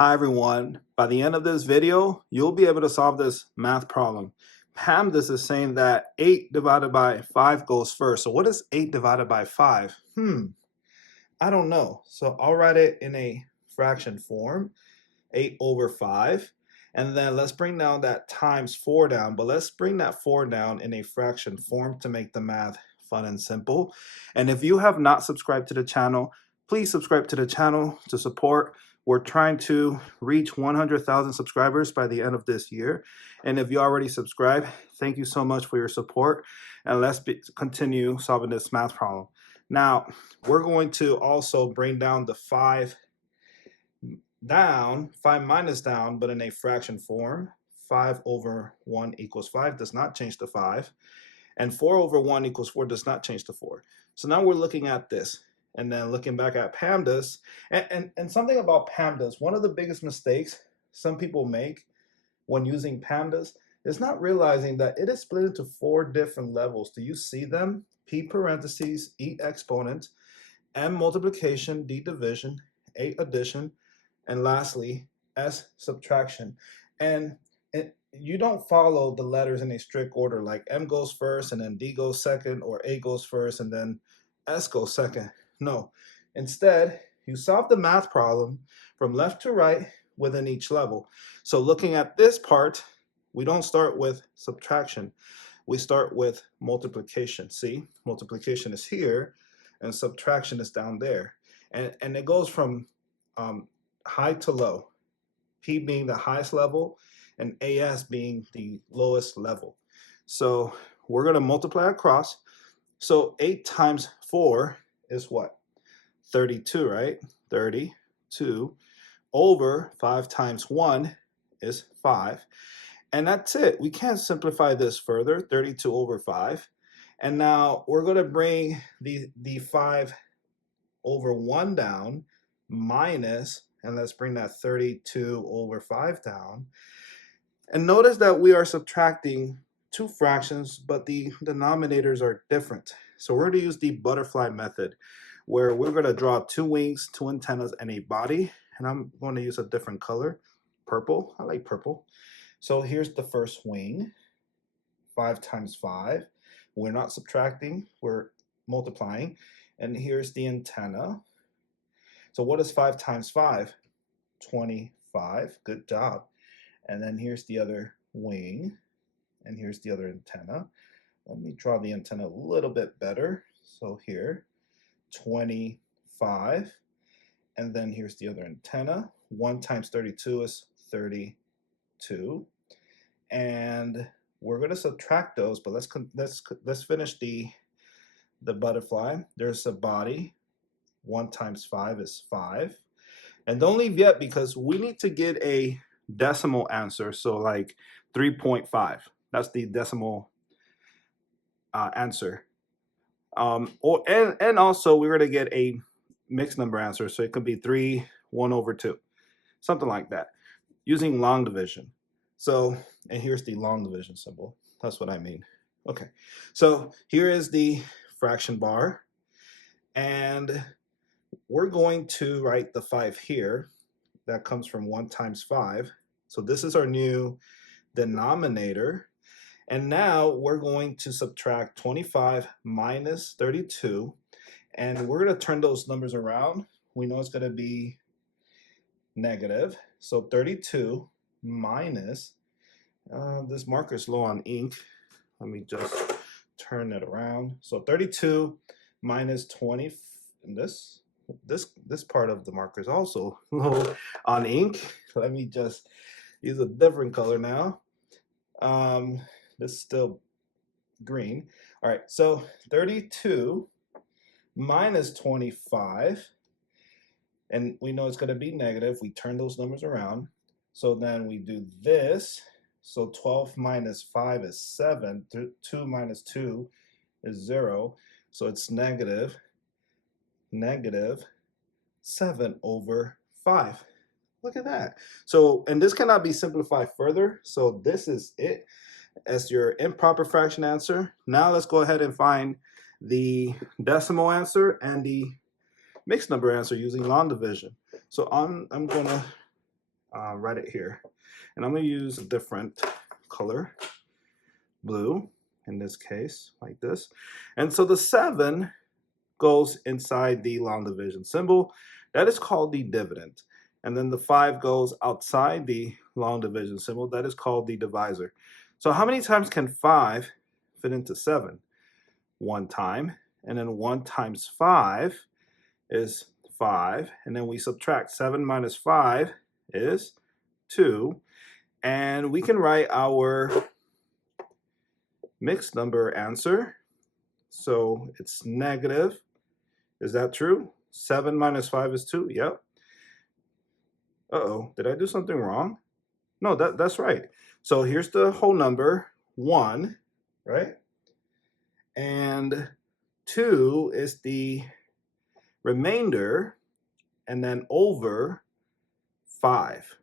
Hi everyone. By the end of this video, you'll be able to solve this math problem. PEMDAS is saying that 8 divided by 5 goes first. So what is 8 divided by 5? I don't know. So I'll write it in a fraction form, 8 over 5. And then let's bring down that times 4 down, but let's bring that 4 down in a fraction form to make the math fun and simple. And if you have not subscribed to the channel, please subscribe to the channel to support. We're trying to reach 100,000 subscribers by the end of this year. And if you already subscribed, thank you so much for your support. And let's continue solving this math problem. Now, we're going to also bring down the 5 down, 5 minus down, but in a fraction form. 5 over 1 equals 5 does not change the 5. And 4 over 1 equals 4 does not change the 4. So now we're looking at this. And then looking back at PEMDAS, and something about PEMDAS, one of the biggest mistakes some people make when using PEMDAS is not realizing that it is split into 4 different levels. Do you see them? P parentheses, E exponent, M multiplication, D division, A addition, and lastly, S subtraction. And you don't follow the letters in a strict order, like M goes first and then D goes second, or A goes first and then S goes second. No, instead, you solve the math problem from left to right within each level. So looking at this part, we don't start with subtraction. We start with multiplication. See, multiplication is here and subtraction is down there. And it goes from high to low, P being the highest level and AS being the lowest level. So we're going to multiply across. So 8 times 4 is what? 32, right? 32 over 5 times 1 is 5. And that's it. We can't simplify this further, 32 over 5. And now we're going to bring the 5 over 1 down minus, and let's bring that 32 over 5 down. And notice that we are subtracting 2 fractions, but the denominators are different. So we're going to use the butterfly method, where we're going to draw 2 wings, 2 antennas, and a body. And I'm going to use a different color, purple. I like purple. So here's the first wing, 5 times 5. We're not subtracting, we're multiplying. And here's the antenna. So what is 5 times 5? 25. Good job. And then here's the other wing. And here's the other antenna. Let me draw the antenna a little bit better. So here, 25. And then here's the other antenna. 1 times 32 is 32. And we're going to subtract those, but let's finish the butterfly. There's a body. 1 times 5 is 5. And don't leave yet, because we need to get a decimal answer. So like 3.5. That's the decimal answer. And also we're going to get a mixed number answer. So it could be 3, 1 over 2. Something like that. Using long division. So, and here's the long division symbol. That's what I mean. Okay. So here is the fraction bar. And we're going to write the 5 here. That comes from 1 times 5. So this is our new denominator. And now we're going to subtract 25 minus 32. And we're going to turn those numbers around. We know it's going to be negative. So 32 minus, this marker is low on ink. Let me just turn it around. So 32 minus 20, and this part of the marker is also low on ink. Let me just use a different color now. This is still green. All right, so 32 minus 25, and we know it's going to be negative. We turn those numbers around. So then we do this. So 12 minus 5 is 7. 2 minus 2 is 0. So it's negative 7 over 5. Look at that. So, and this cannot be simplified further. So this is it as your improper fraction answer. Now let's go ahead and find the decimal answer and the mixed number answer using long division. So I'm going to write it here. And I'm going to use a different color, blue, in this case, like this. And so the 7 goes inside the long division symbol. That is called the dividend. And then the 5 goes outside the long division symbol. That is called the divisor. So how many times can 5 fit into 7? 1 time. And then 1 times 5 is 5. And then we subtract 7 minus 5 is 2. And we can write our mixed number answer. So it's negative. Is that true? 7 minus 5 is 2. Yep. Uh-oh, did I do something wrong? No, that's right. So here's the whole number, 1, right? And 2 is the remainder, and then over 5.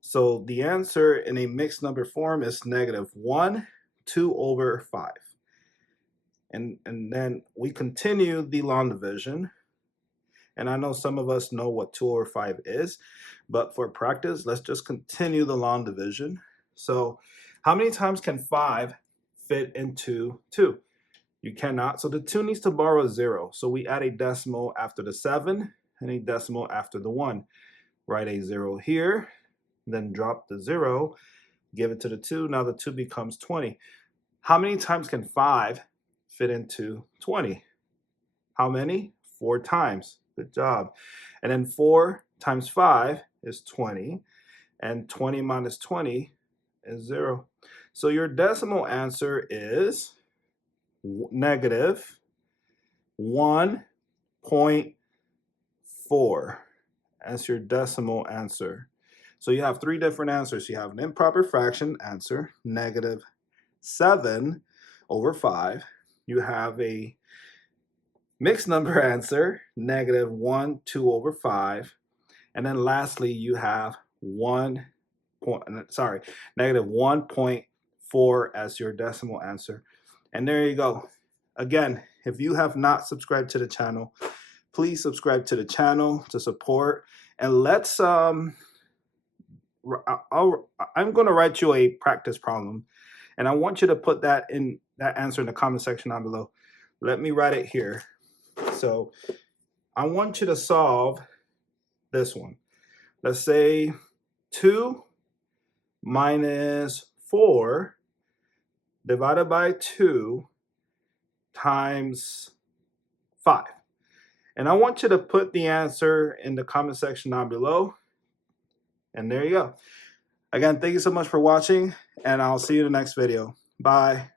So the answer in a mixed number form is negative 1, 2 over 5. And then we continue the long division. And I know some of us know what 2 over 5 is, but for practice, let's just continue the long division. So how many times can 5 fit into 2? You cannot. So the 2 needs to borrow a 0. So we add a decimal after the 7 and a decimal after the 1. Write a 0 here, then drop the 0, give it to the 2. Now the 2 becomes 20. How many times can 5 fit into 20? How many? 4 times. Good job. And then 4 times 5 is 20. And 20 minus 20 is 0. So your decimal answer is negative 1.4. That's your decimal answer. So you have 3 different answers. You have an improper fraction answer, negative 7 over 5. You have a mixed number answer, negative 1, 2 over 5. And then lastly, you have negative 1.4 as your decimal answer. And there you go. Again, if you have not subscribed to the channel, please subscribe to the channel to support. And let's, I'm going to write you a practice problem. And I want you to put that answer in the comment section down below. Let me write it here. So I want you to solve this one. Let's say 2 minus 4 divided by 2 times 5. And I want you to put the answer in the comment section down below. And there you go. Again, thank you so much for watching, and I'll see you in the next video. Bye.